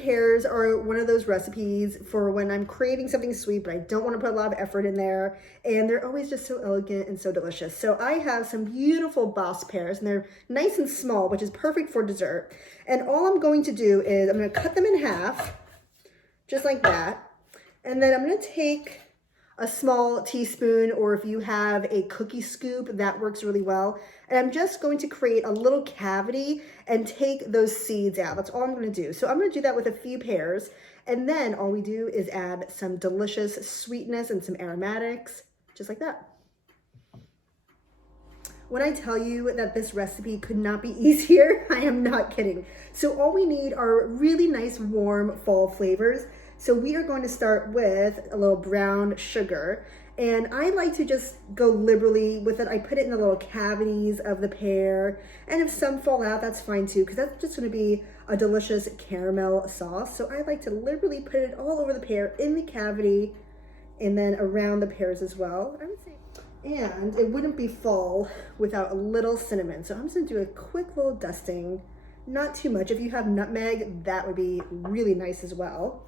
pears are one of those recipes for when I'm craving something sweet, but I don't want to put a lot of effort in there. And they're always just so elegant and so delicious. So I have some beautiful Bosc pears, and they're nice and small, which is perfect for dessert. And all I'm going to do is I'm going to cut them in half, just like that. And then I'm going to take a small teaspoon, or if you have a cookie scoop, that works really well. And I'm just going to create a little cavity and take those seeds out. That's all I'm going to do. So I'm going to do that with a few pears. And then all we do is add some delicious sweetness and some aromatics, just like that. When I tell you that this recipe could not be easier, I am not kidding. So all we need are really nice warm fall flavors. So we are going to start with a little brown sugar, and I like to just go liberally with it. I put it in the little cavities of the pear, and if some fall out, that's fine too, because that's just going to be a delicious caramel sauce. So I like to liberally put it all over the pear, in the cavity, and then around the pears as well. I would say, and it wouldn't be fall without a little cinnamon. So I'm just going to do a quick little dusting, not too much. If you have nutmeg, that would be really nice as well.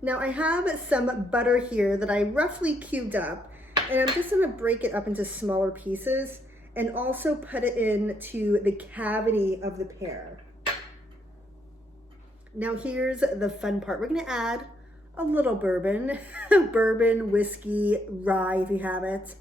Now I have some butter here that I roughly cubed up, and I'm just gonna break it up into smaller pieces and also put it into the cavity of the pear. Now here's the fun part. We're gonna add a little bourbon, bourbon, whiskey, rye if you have it.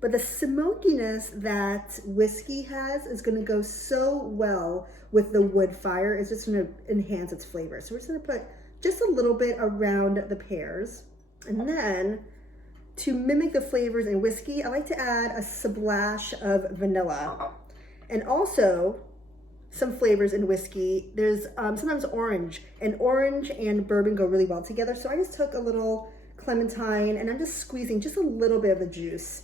But the smokiness that whiskey has is gonna go so well with the wood fire. It's just gonna enhance its flavor. So we're just gonna put just a little bit around the pears. And then to mimic the flavors in whiskey, I like to add a splash of vanilla. And also some flavors in whiskey. There's sometimes orange, and orange and bourbon go really well together. So I just took a little clementine and I'm just squeezing just a little bit of the juice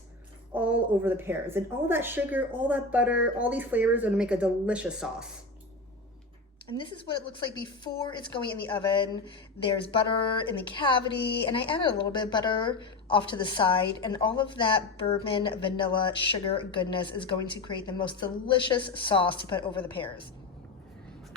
all over the pears. And all that sugar, all that butter, all these flavors are gonna make a delicious sauce. And this is what it looks like before it's going in the oven. There's butter in the cavity, and I added a little bit of butter off to the side, and all of that bourbon, vanilla, sugar goodness is going to create the most delicious sauce to put over the pears.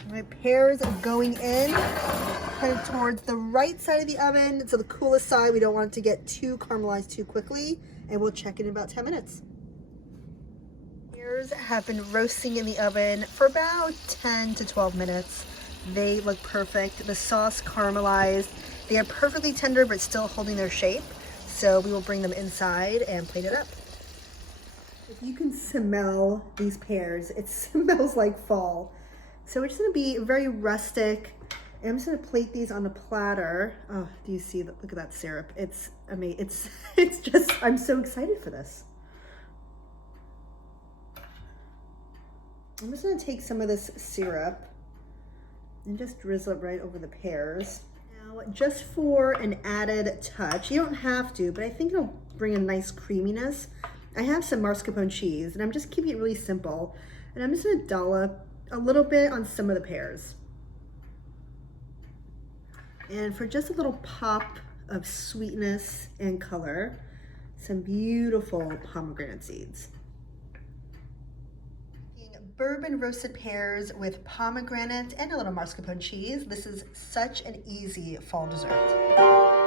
My pears are going in, headed towards the right side of the oven, so the coolest side. We don't want it to get too caramelized too quickly, and we'll check in about 10 minutes. Have been roasting in the oven for about 10 to 12 minutes. They look perfect. The sauce caramelized. They are perfectly tender but still holding their shape. So we will bring them inside and plate it up. If you can smell these pears, it smells like fall. So we're just gonna be very rustic. And I'm just gonna plate these on a platter. Oh, do you see that? Look at that syrup. It's amazing. It's just, I'm so excited for this. I'm just gonna take some of this syrup and just drizzle it right over the pears. Now, just for an added touch, you don't have to, but I think it'll bring a nice creaminess. I have some mascarpone cheese, and I'm just keeping it really simple. And I'm just gonna dollop a little bit on some of the pears. And for just a little pop of sweetness and color, some beautiful pomegranate seeds. Bourbon roasted pears with pomegranate and a little mascarpone cheese. This is such an easy fall dessert.